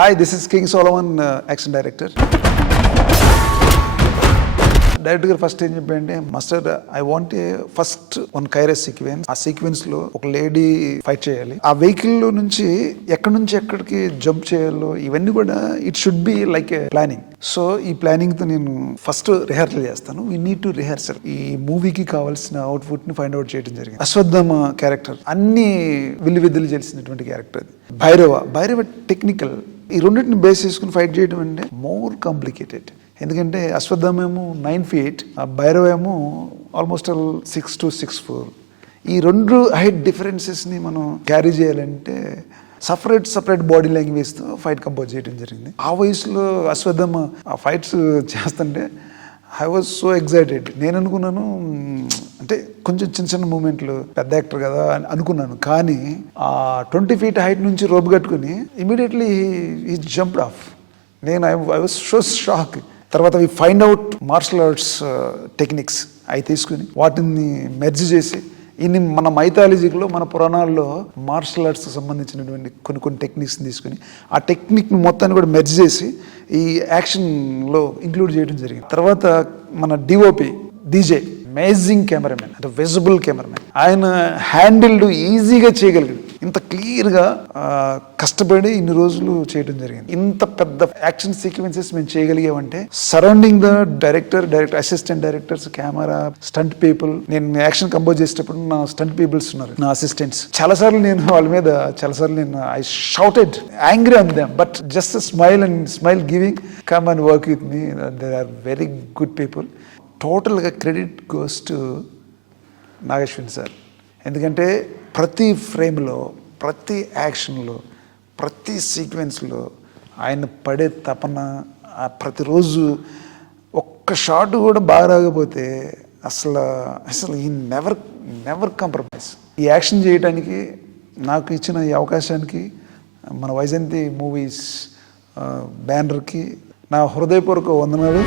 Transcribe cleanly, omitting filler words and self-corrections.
Hi, this is King Solomon, action director. Director గారు first ఏం చెప్పండి, master I want first one car race sequence. ఆ sequence లో ఒక లేడీ ఫైట్ చేయాలి. ఆ వెహికల్ లో నుంచి ఎక్కడికి జంప్ చేయాలో ఇవన్నీ కూడా it should be like A planning. So ఈ ప్లానింగ్ తో నేను ఫస్ట్ రిహార్సల్ చేస్తాను. We need to rehearsal. ఈ మూవీకి కావాల్సిన అవుట్పుట్ ని ఫైండ్ అవుట్ చేయడం జరిగింది. అశ్వత్థామ క్యారెక్టర్ అన్ని విద్యలు చేసినటువంటి క్యారెక్టర్. భైరవ టెక్నికల్. ఈ రెండింటిని బేస్ చేసుకుని ఫైట్ చేయడం అంటే మోర్ కాంప్లికేటెడ్. ఎందుకంటే అశ్వత్థామ ఏమో 9 feet, ఆ భైరవ ఏమో ఆల్మోస్ట్ 6 to 6'4". ఈ రెండు హైట్ డిఫరెన్సెస్ని మనం క్యారీ చేయాలంటే సపరేట్ బాడీ లాంగ్వేజ్తో ఫైట్ కంపోజ్ చేయడం జరిగింది. ఆ వయసులో అశ్వత్థామ ఆ ఫైట్స్ చేస్తుంటే ఐ వాజ్ సో ఎగ్జైటెడ్. నేను అనుకున్నాను అంటే కొంచెం చిన్న మూమెంట్లు, పెద్ద యాక్టర్ కదా అని అనుకున్నాను. కానీ ఆ 20 feet హైట్ నుంచి రోప్ కట్టుకుని ఇమీడియట్లీ ఈ జంప్డ్ ఆఫ్. నేను ఐ వాజ్ సో షాక్. తర్వాత we find out martial arts techniques అవి తీసుకుని వాటిని మెర్జ్ చేసి మన మైథాలజీలో మన పురాణాల్లో మార్షల్ ఆర్ట్స్ సంబంధించినటువంటి కొన్ని టెక్నిక్స్ని తీసుకుని ఆ టెక్నిక్ని మొత్తాన్ని కూడా మెర్జ్ చేసి ఈ యాక్షన్లో ఇంక్లూడ్ చేయడం జరిగింది. తర్వాత మన డిఓపి డీజే అమేజింగ్ కెమెరామెన్, అంటే విజిబుల్ కెమెరామెన్. ఆయన హ్యాండిల్డ్ ఈజీగా చేయగలిగాడు. ఇంత క్లియర్గా కష్టపడి ఇన్ని రోజులు చేయడం జరిగింది. ఇంత పెద్ద యాక్షన్ సీక్వెన్సెస్ మేము చేయగలిగామంటే surrounding the director assistant directors, camera, stunt people. నేను యాక్షన్ కంపోజ్ చేసేటప్పుడు నా స్టంట్ పీపుల్స్ ఉన్నారు, నా అసిస్టెంట్స్. చాలాసార్లు నేను వాళ్ళ మీద I shouted angry on them, but just smile giving come and work with me. They are very good people. టోటల్గా credit goes to Nageshwan sir. ఎందుకంటే ప్రతి ఫ్రేమ్లో, ప్రతి యాక్షన్లో, ప్రతి సీక్వెన్స్లో ఆయన పడే తపన, ప్రతిరోజు ఒక్క షాట్ కూడా బాగా రాకపోతే అసలు ఈ నెవర్ కాంప్రమైజ్. ఈ యాక్షన్ చేయడానికి నాకు ఇచ్చిన ఈ అవకాశానికి మన వైజయంతి మూవీస్ బ్యానర్కి నా హృదయపూర్వక వందనాలు.